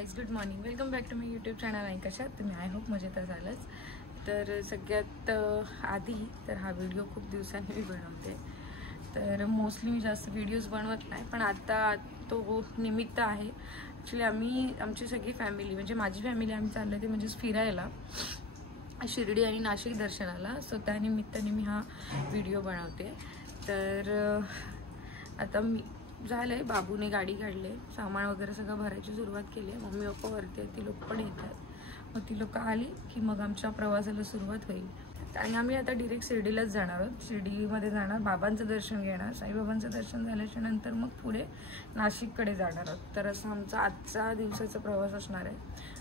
Guys, good morning. Welcome back to my YouTube channel. आणि कशात तुम्ही? आय होप मजेत असालच. तर सगळ्यात आधी तर हा व्हिडिओ खूप दिवसांनी मी बनवते. तर मोस्टली मी जास्त व्हिडिओज बनवत नाही, पण आता तो निमित्त आहे. ॲक्च्युली आमची सगळी फॅमिली म्हणजे माझी फॅमिली आम्ही चाललो ते म्हणजेच फिरायला शिर्डी आणि नाशिक दर्शनाला. सो त्या निमित्ताने मी हा व्हिडिओ बनवते. तर आता मी झालंय, बाबूने गाडी काढले, सामान वगैरे सगळं भरायची सुरुवात केली आहे. मम्मी पप्पा वरती आहेत, ती लोक पण येतात. मग ती लोक आली की मग आमच्या प्रवासाला सुरुवात होईल. आणि आम्ही आता डिरेक्ट शिर्डीलाच जाणार आहोत. शिर्डीमध्ये जाणार, बाबांचं दर्शन घेणार, साईबाबांचं दर्शन झाल्याच्या नंतर मग पुढे नाशिककडे जाणार आहोत. तर असं आमचा आजचा दिवसाचा प्रवास असणार आहे.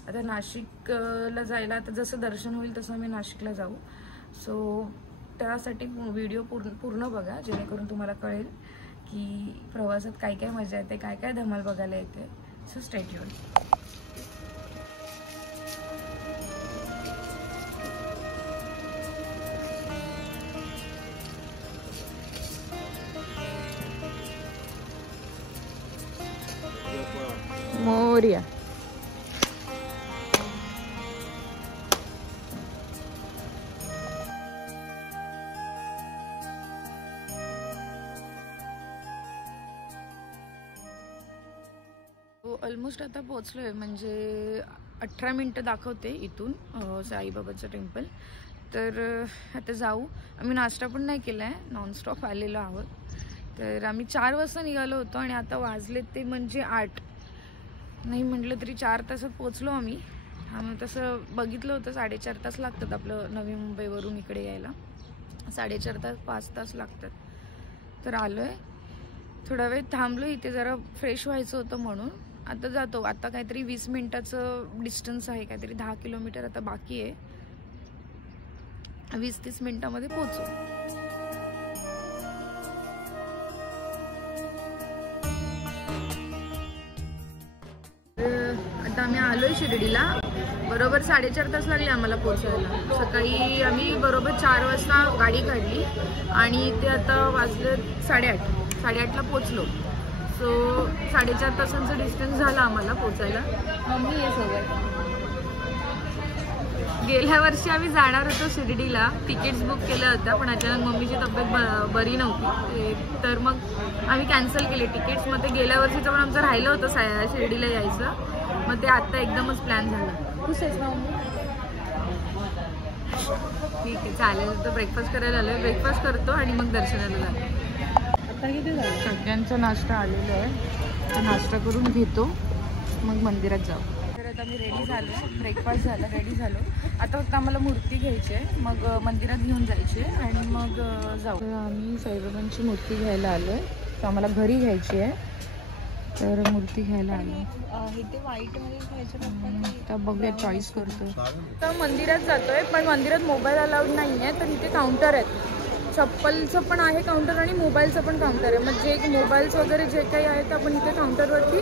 आता नाशिकला जायला आता जसं दर्शन होईल तसं आम्ही नाशिकला जाऊ. सो त्यासाठी व्हिडिओ पूर्ण बघा, जेणेकरून तुम्हाला कळेल की प्रवासात काय काय मजा येते, काय काय धमाल बघायला येते. So stay tuned. Morya. Almost आता पोहोचलोय, म्हणजे 18 मिनटं दाखवते इथून साईबाबाचं टेम्पल. तर आता जाऊ. आम्ही नाश्ता पण नाही केला आहे, नॉनस्टॉप आलेलो आहोत. तर आम्ही 4 वाजता निघालो होतो आणि आता वाजले ते म्हणजे 8, नाही म्हटलं तरी 4 तासात पोचलो आम्ही. तसं बघितलं होतं 4.5 तास लागतात आपलं नवी मुंबईवरून इकडे यायला. 4.5 तास 5 तास लागतात. तर आलो आहे, थोडा वेळ थांबलो इथे, जरा फ्रेश व्हायचं होतं म्हणून. आता जातो. आता काहीतरी 20 मिनिटाचं डिस्टन्स आहे, काहीतरी 10 किलोमीटर आता बाकी आहे. 20-30 मिनिटामध्ये पोहोचू. आता आम्ही आलोय शिर्डीला. बरोबर 4.5 तास लागले आम्हाला पोहोचायला. सकाळी आम्ही बरोबर 4 वाजता गाडी काढली आणि ते आता वाजले 8:30ला पोहोचलो. सो 4.5 तासांचं डिस्टन्स झालं आम्हाला पोचायला. मम्मी आहे सोबत. गेल्या वर्षी आम्ही जाणार होतो शिर्डीला, तिकीट्स बुक केल्या होत्या, पण अचानक मम्मीची तब्येत बरी नव्हती. तर मग आम्ही कॅन्सल केले तिकीट्स. मग ते गेल्या वर्षीचं पण आमचं राहिलं होतं शिर्डीला यायचं. मग ते आता एकदमच प्लॅन झालं. खुश आहेस ना मम्मी? ठीक आहे, चालेल. तर ब्रेकफास्ट करायला आलोय. ब्रेकफास्ट करतो आणि मग दर्शनाला जातो. सगळ्यांचा नाश्ता आलेला आहे, नाश्ता करून घेतो, मग मंदिरात जाऊ. तर आता मी रेडी झालो, ब्रेकफास्ट झाला, रेडी झालो. आता फक्त आम्हाला मूर्ती घ्यायची आहे, मग मंदिरात घेऊन जायची आहे आणि मग जाऊ. तर आम्ही साईबाबांची मूर्ती घ्यायला आलो आहे. तर आम्हाला घरी घ्यायची आहे, तर मूर्ती घ्यायला आलो. इथे व्हाईटमध्ये घ्यायचं, तर बघूया, चॉईस करतो. तर मंदिरात जातोय, पण मंदिरात मोबाईल अलाउड नाही आहे. तर इथे काउंटर आहेत, चप्पलचं पण आहे काउंटर आणि मोबाईलचं पण काउंटर आहे. मग जे मोबाईल्स वगैरे जे काही आहे ते आपण इथे काउंटरवरती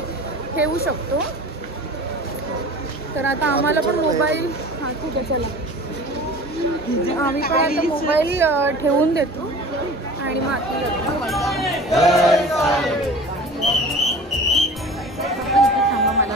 ठेवू शकतो. तर आता आम्हाला पण मोबाईल, हां ठीक आहे, चला आम्ही पण आता मोबाईल ठेवून देतो आणि मग आतमध्ये जातो. थांबा, मला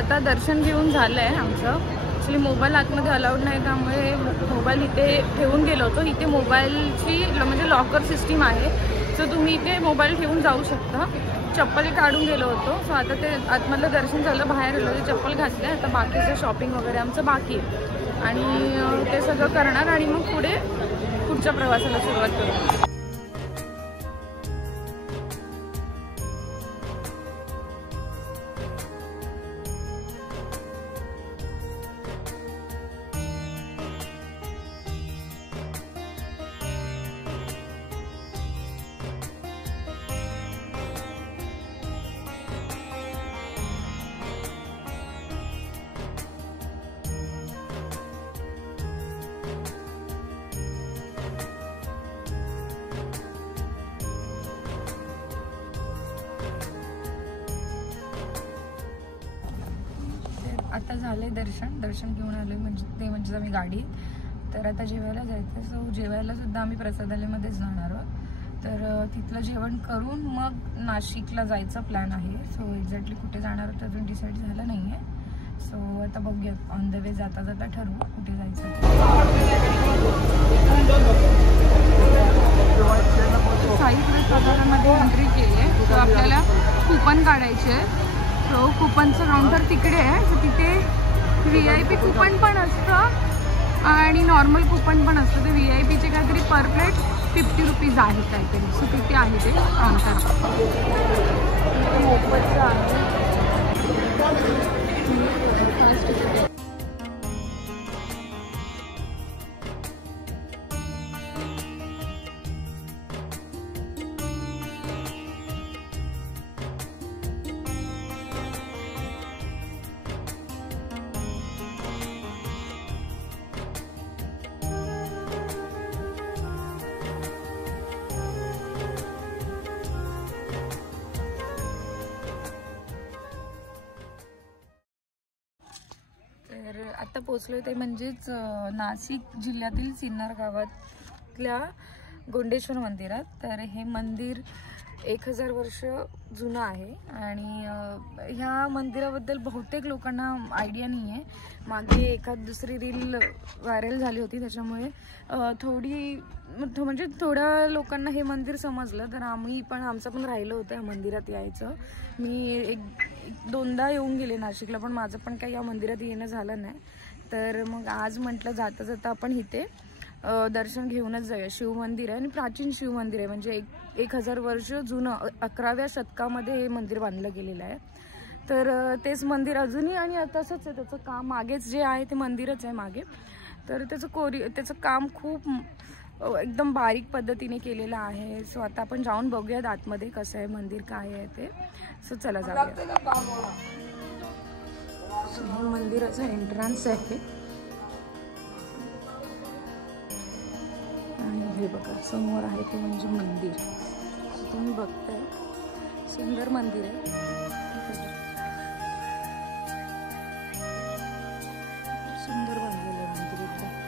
आता दर्शन घेऊन झालं आहे आमचं. ॲक्च्युली मोबाईल आतमध्ये अलाउड नाही, त्यामुळे मोबाईल इथे ठेवून गेलो होतो. इथे मोबाईलची म्हणजे लॉकर सिस्टीम आहे, सो तुम्ही इथे मोबाईल ठेवून जाऊ शकता. चप्पल काढून गेलो होतो. सो आता ते आतमधलं दर्शन झालं, बाहेर आलो, ते चप्पल घातले. आता बाकीचं शॉपिंग वगैरे आमचं बाकी आहे आणि ते सगळं करणार आणि मग पुढच्या प्रवासाला सुरुवात करू. आता झाले दर्शन घेऊन आलोय, म्हणजे आम्ही गाडी. तर आता जेवायला जायचं. सो जेवायला सुद्धा आम्ही प्रसादालयमध्येच जाणार आहोत. तर तिथलं जेवण करून मग नाशिकला जायचा प्लॅन आहे. सो एक्झॅक्टली कुठे जाणार आहोत अजून डिसाईड झालं नाही आहे. सो आता बघूया, ऑन द वे जाता जाता ठरवू कुठे जायचं. साई प्रसादालयमध्ये एंट्री केली आहे. सो आपल्याला कुपन काढायचे आहे. सो कुपनचं काउंटर तिकडे आहे. सो तिथे VIP कुपन पण असतं आणि नॉर्मल कुपन पण असतं. ते VIPचे काहीतरी पर प्लेट 50 रुपीज आहे काहीतरी. सो तिथे आहे ते काउंटर. मोफतचं आहे. आता पोचलोय ते म्हणजेच नाशिक जिल्ह्यातील सिन्नर गावातल्या गोंडेश्वर मंदिरात. तर हे मंदिर 1000 वर्ष जुनं आहे आणि ह्या मंदिराबद्दल बहुतेक लोकांना आयडिया नाही आहे. मागे एखाद दुसरी रील व्हायरल झाली होती, त्याच्यामुळे थोड्या लोकांना हे मंदिर समजलं. तर आमचं पण राहिलं होतं या मंदिरात यायचं. मी दोनदा येऊन गेले नाशिकला, पण माझं पण काही या मंदिरात येणं झालं नाही. तर मग आज म्हटलं जाता जाता आपण इथे दर्शन घेऊनच जाऊया. शिवमंदिर आहे आणि प्राचीन शिवमंदिर आहे. म्हणजे 1000 वर्ष जुनं 11व्या शतकामध्ये हे मंदिर बांधलं गेलेलं आहे. तर तेच मंदिर अजूनही आणि तसंच आहे. त्याचं काम मागेच जे आहे ते मंदिरच आहे मागे. तर त्याचं काम खूप एकदम बारीक पद्धतीने केलेलं आहे. सो आता आपण जाऊन बघूयात आतमध्ये कसं आहे मंदिर, काय आहे ते. सो चला जाऊया. सो हे मंदिराचं एंट्रन्स आहे आणि हे बघा समोर आहे ते म्हणजे मंदिर. तुम्ही बघताय सुंदर मंदिर आहे. सुंदर बांधलेलं आहे मंदिर एकदम.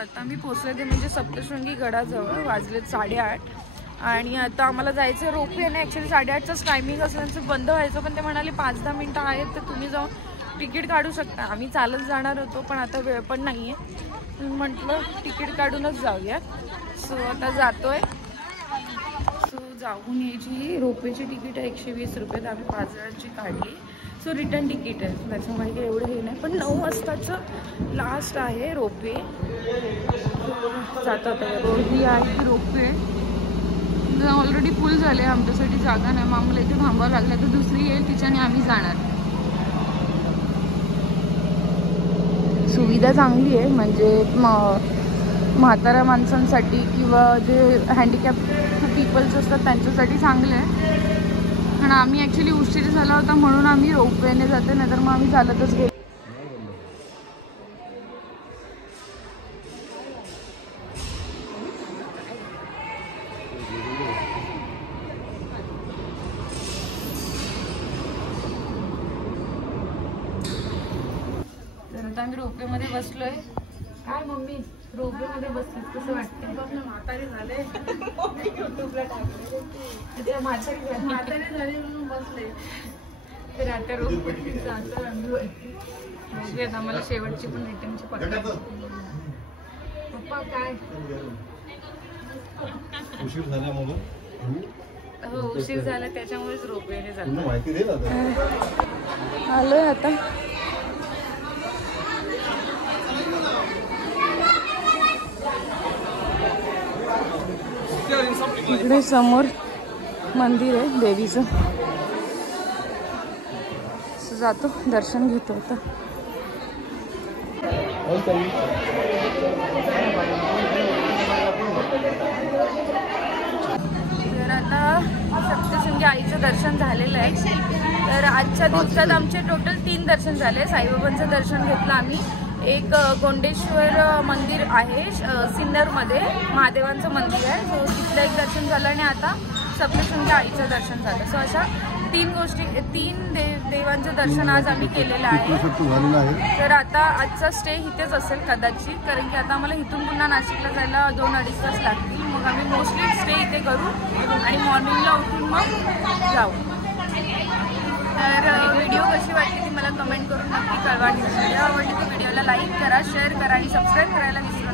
आता मी पोचले ते म्हणजे सप्तशृंगी गडाजवळ. वाजलेत 8:30 आणि आता आम्हाला जायचं रोपवेने. ॲक्च्युली 8:30च टायमिंग असल्याचं बंद व्हायचं, पण ते म्हणाले 5-10 मिनटं आहेत तर तुम्ही जाऊन तिकीट काढू शकता. आम्ही चालत जाणार होतो पण आता वेळ पण नाही आहे. म्हटलं तिकीट काढूनच जाऊया. सो आता जातोय. सो जाऊन यायची रोपवेची तिकीट आहे 120 रुपये. तर आम्ही 5 जणांची काढली. सो रिटर्न तिकीट आहे, त्याच्यामुळे काही एवढं हे नाही. पण 9 वाजताचं लास्ट आहे रोपवे. जातात ही आहे की रोपवे ऑलरेडी फुल झाले. आमच्यासाठी जागा नाही, मग आम्हाला इथे थांबावं लागलं. तर दुसरी येईल तिच्याने आम्ही जाणार. सुविधा चांगली आहे, म्हणजे म्हाताऱ्या माणसांसाठी किंवा जे हँडिकॅप पीपल्स असतात त्यांच्यासाठी चांगलं आहे. आणि आम्ही ॲक्च्युली उशीर झाला होता म्हणून आम्ही रोपवेने जाते, नाहीतर मग आम्ही चालतच गेलो. तर आता आम्ही रोपवेमध्ये बसलोय. काय मम्मी रोपवेमध्ये बसलीस कसं वाटतंय? म्हातारी झाले, युट्यूबला टाकले. म्हातारी झाले म्हणून बसले. तर आता रोपवे जातो आम्ही. आम्हाला शेवटची पण रिटर्नची पकडा. पप्पा काय उशीर झाला म्हणून? हो उशीर झाला त्याच्यामुळेच रोपवेने जातो. माहिती दे ना. आलोय आता. इकडे समोर मंदिर आहे देवीचं. जातो दर्शन घेतो आता. तर आता सप्तशृंगी आईचं दर्शन झालेलं आहे. तर आजच्या दिवसात आमचे टोटल 3 दर्शन झाले. साईबाबांचं दर्शन घेतलं आम्ही. एक गोंडेश्वर मंदिर आहे सिन्नरमध्ये, महादेवांचं मंदिर आहे. सो तिथलं एक दर्शन झालं आणि आता सप्तशृंगी आईचं दर्शन झालं. सो अशा 3 देवांचं दर्शन आज आम्ही केलेलं आहे. तर आता आजचा स्टे इथेच असेल कदाचित, कारण की आता आम्हाला इथून पुन्हा नाशिकला जायला 2-2.5 तास लागतील. मग आम्ही मोस्टली स्टे इथे करू आणि मॉर्निंगला उठून मग जाऊ. तर व्हिडिओ कशी वाटली ती मला कमेंट करून नक्की कळवा. व्हिडिओ आवडली तर व्हिडिओला लाईक करा, शेअर करा आणि सबस्क्राईब करायला विसरू